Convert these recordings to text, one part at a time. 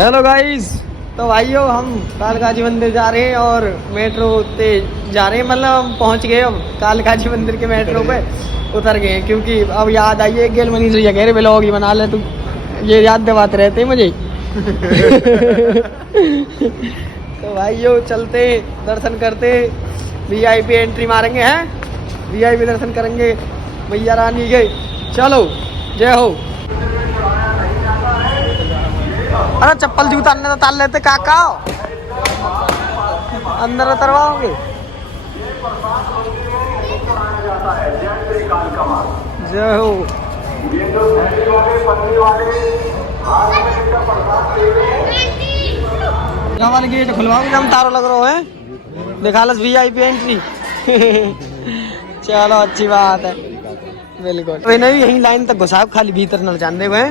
Hello guys, तो भाइयों हम कालकाजी मंदिर जा रहे हैं और मेट्रो से जा रहे हैं, मतलब हम पहुंच गए अब कालकाजी मंदिर के मेट्रो पे उतर गए हैं, क्योंकि अब याद आई है गेल मनीष भैया कह रहे ब्लॉग ही बना ले तू, ये याद दिलाते रहते मुझे। तो भाइयों चलते दर्शन करते, वीआईपी एंट्री मारेंगे हैं, वीआईपी दर्शन करेंगे मैया रानी के। चलो जय हो। अरे चप्पल जूता अंदर उतार लेते काका, अंदर उतरवाओगे। जय हो। वाले गेट खुलवाओगे, हम तारों लग रहे हैं, दिखालस वीआईपी एंट्री। चलो अच्छी बात है, बिल्कुल। तो नहीं यही लाइन तक घुसाओ, खाली भीतर न जान दे हुए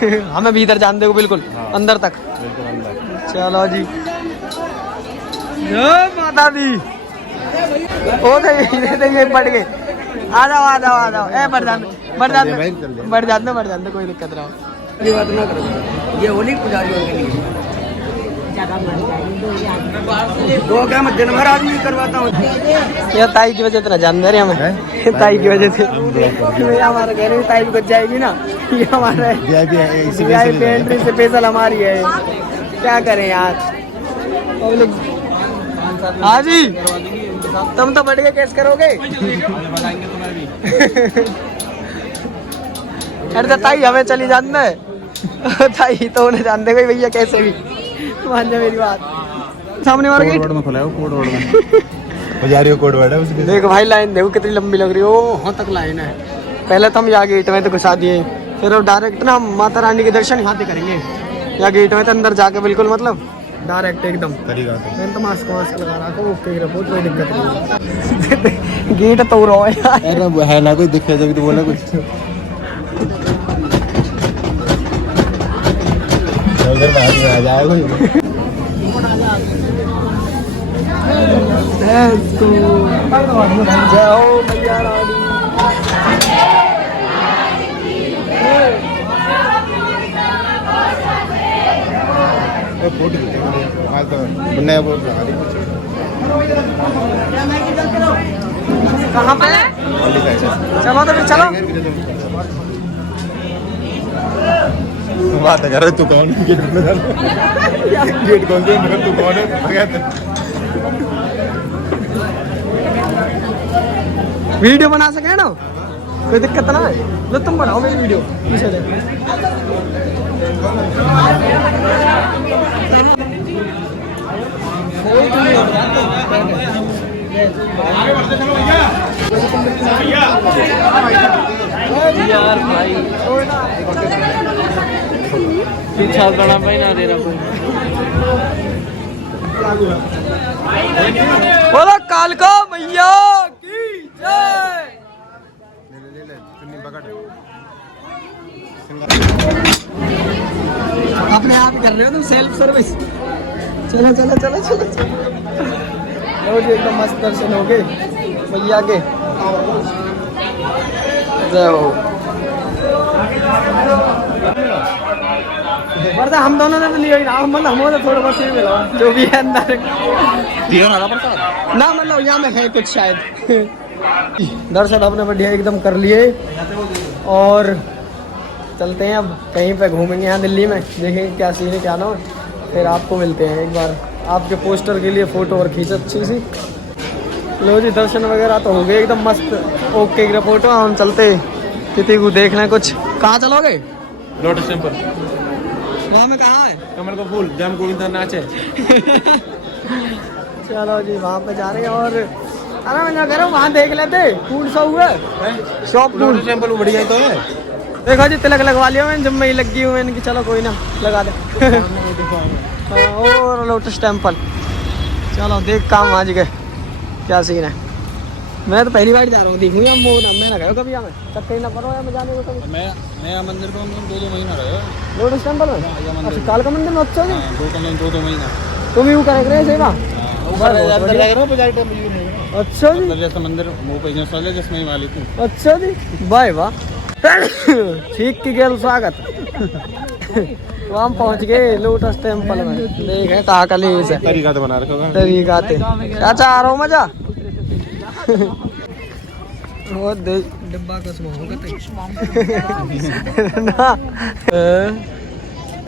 हमें भीतर जान दे बिल्कुल अंदर तक। चलो जी, माता दी ओ देखिए पड़ गए। आ जाओ आ जाओ आ जाओ, बढ़ जाते कोई दिक्कत ना हो। ये बात ना करो, ये होली पुजारियों के लिए वो क्या मैं दिन भर आदमी करवाता हूँ। ये ताई की वजह से ना जान दे रहे हमें, ताई की वजह से हमारा कह रहे ताई बच जाएगी ना, ये हमारा वीआईपी एंट्री स्पेशल हमारी है। क्या करें यार। हाँ जी, तुम तो बढ़ के कैसे करोगे। अरे ताई हमें चली जान दे, ताई तो उन्हें जान दे भैया कैसे भी, मान जा मेरी बात। सामने वाला गेट में खुला है, कोड वर्ड में पुजारियों कोड वर्ड है उसके। देखो भाई लाइन देखो कितनी लंबी लग रही है, वहाँ तक लाइन है। पहले तो हम यहाँ गेट में तो घुसा दिए, फिर अब डायरेक्ट ना हम माता रानी के दर्शन यहाँ से करेंगे। यहाँ गेट में तो अंदर जाके बिल्कुल मतलब डायरेक्ट एकदम। मैंने तो मास्क लगा रहा था, ओके रिपोर्ट कोई दिक्कत नहीं। गेट तो रहा है ना, कोई दिक्कत अभी तो बोला कुछ। उधर बाहर में आ जाएगा जाओ मैया रानी। कहाँ पे है? चलो तो फिर चलो। बात कर रहे तू कौन है? गेट कौन से मगर तू कौन है? वीडियो बना सके ना, कोई दिक्कत ना है। लो तुम बनाओ मेरी वीडियो पीछे से। यार भाई पीछा बड़ा भाई ना दे रहा कोई। बोलो कालका मैया की जय। अपने आप ही कर रहे हो तुम, सेल्फ सर्विस। चलो चलो चलो चलो चलो जी, एकदम मस्त दर्शन हो गए मैया के। पर्दा हम दोनों ने तो लिया ही ना, मतलब हमें तो थोड़ा बहुत ही मिला जो भी है अंदर ना, मतलब यहाँ में है कुछ शायद। दर्शन अपने बढ़िया एकदम कर लिए और चलते हैं अब कहीं पे घूमेंगे यहाँ दिल्ली में, देखेंगे क्या सीन है क्या ना, फिर आपको मिलते हैं। एक बार आपके पोस्टर के लिए फ़ोटो और खींच अच्छी सी। लो जी, दर्शन वगैरह तो हो गए एकदम मस्त, ओके रिपोर्ट। हम चलते किसी को देखना है कुछ। कहाँ चलोगे? Lotus temple. वहाँ में कहाँ है? कमल का फूल जम गोविंदा नाचे। चलो जी, वहाँ पे जा रहे हैं। और अरे मैं क्या कह रहा हूँ, वहाँ देख लेते फूड शॉप है, शॉप लोटस टेम्पल बढ़िया तो है। देखो जी, तिलक लगवा लिया मैंने, जब मैं लगी हुई मैंने कि चलो कोई ना लगा दे। और लोटस टेम्पल चलो देख काम आज गए क्या सीन है। मैं तो पहली बार जा रहा हूँ, देखूँ हम वो ना मैं ना गया कभी, हमें चक्कर ना पड़ो या मैं जाने को कभी। मैं मंदिर को 2 महीना रहे लोटस टेम्पल में। अच्छा कालका मंदिर में। अच्छा जी, 2 महीना तुम यूँ कर रहे सेवा। अच्छा जी, जैसा मंदिर वो बिजनेस वाले जिसमें वाली थी। अच्छा जी, वाह वाह। ठीक की गेल स्वागत। वहाँ पहुँच गए लोटस टेम्पल में। देखे कहाँ का लेस है, तरीका तो बना रखा है। तरीका थे। चाचा आ रहा हूँ मजा। वो डिब्बा का ना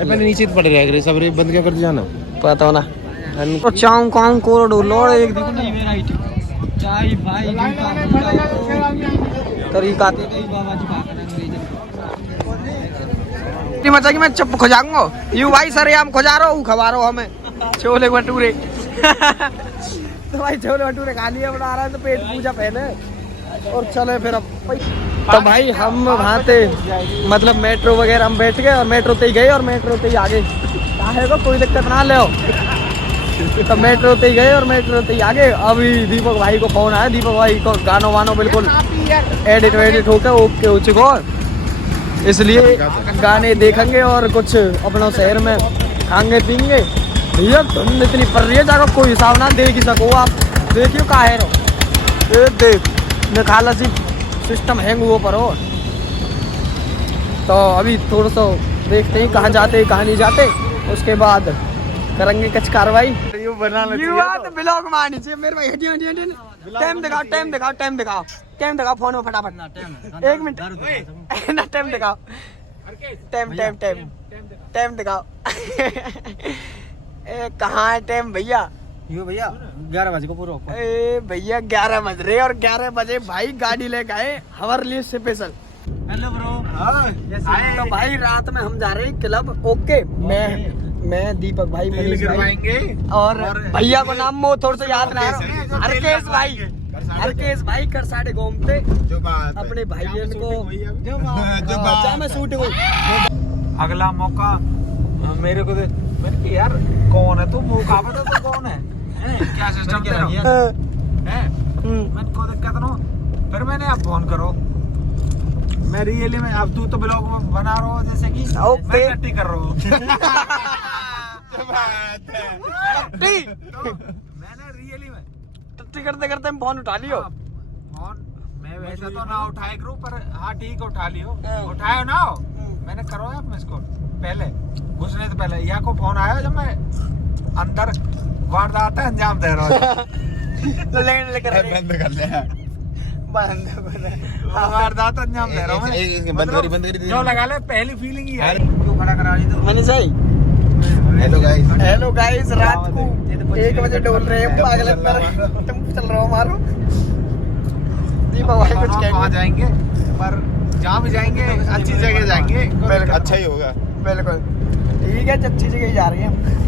मैंने नीचे पड़ रहा है सब रे बंद क्या कर दिया ना पता हो ना। तो चाऊ काऊ कोरडो लोड़ एक दिन नहीं वैरायटी चाय भाई तरीका थे मचा कि मैं चुप खोजाऊंगा यू भाई सर हम खोजा रहा हूँ खबा रहा हमें छोले भटूरे। तो भाई छोले भटूरे खा लिए बना रहा है तो पेट पूजा पहले और चले फिर अब। तो भाई हम वहाँ थे मतलब मेट्रो वगैरह हम बैठ गए और मेट्रो ते ही गए और मेट्रो ते ही आ गए। है तो कोई दिक्कत ना ले तो मेट्रो ते ही गए और मेट्रो ते ही आ गए। अभी दीपक भाई को फोन आया, दीपक भाई को गानो वानो बिल्कुल एडिट वेडिट होकर ओके हो चुका है, इसलिए गाने देखेंगे और कुछ अपना शहर में खाएंगे पीएंगे। भैया तुम इतनी पड़ रही है जाकर कोई हिसाब ना देख ही सको आप। देखियो का है देख निकाला सी सिस्टम हैंग हुआ पर हो। तो अभी थोड़ा सा देखते हैं कहाँ जाते कहाँ नहीं जाते, उसके बाद करेंगे कुछ कार्रवाई। तो ब्लॉग मारनी चाहिए मेरे भाई। टाइम दिखाओ टाइम दिखाओ टाइम दिखाओ टाइम दिखाओ फोन में फटाफट 1 मिनट ना टाइम दिखाओ टाइम टाइम टाइम टाइम दिखाओ। कहाँ है टाइम भैया? यो भैया 11 बजे को पूरा। ए भैया 11 बज रहे और 11 बजे भाई गाड़ी लेके आए हमारे लिए स्पेशल। Hello bro. तो भाई रात में हम जा रहे हैं क्लब। ओके मैं दीपक भाई मनीष भाई और भैया को नाम वो थोड़ा सा याद ना हरकेश भाई कर साढ़े घूमते अपने भाई को मैं शूट को अगला मौका मेरे को मैंने यार कौन है तू मौका बता तू कौन है क्या सिस्टम तेरा है मैंने को दिक्कत ना फिर मैंने आप फोन करो मैं रियली में अब तू तो ब्लॉग में बना रहा हो जैसे कि मैं टट्टी कर रहा हूँ। मैंने रियली में टट्टी करते करते फोन उठा लियो। फोन मैं वैसे तो ना उठाए करूँ पर हाँ ठीक उठा लियो उठायो ना मैंने करवाया अपने इसको पहले घुसने से पहले यहाँ को फोन आया जब मैं अंदर वारदात अंजाम दे रहा हूँ। बंद कर ले वारदात अंजाम दे रहा हूँ बंद करी जो लगा ले पहली फीलिंग ही है क्यों खड़ा करा दी तो मैंने सही। हेलो गाइस रात को 1 बजे डोल रहे हैं पागल अंदर तुम चल रहे हो मारो दीपक भाई कुछ कहाँ जाएंगे पर जहाँ भी जाएंगे अच्छी जगह जाएंगे अच्छा ही होगा बिल्कुल ठीक है अच्छी जगह जा रही है।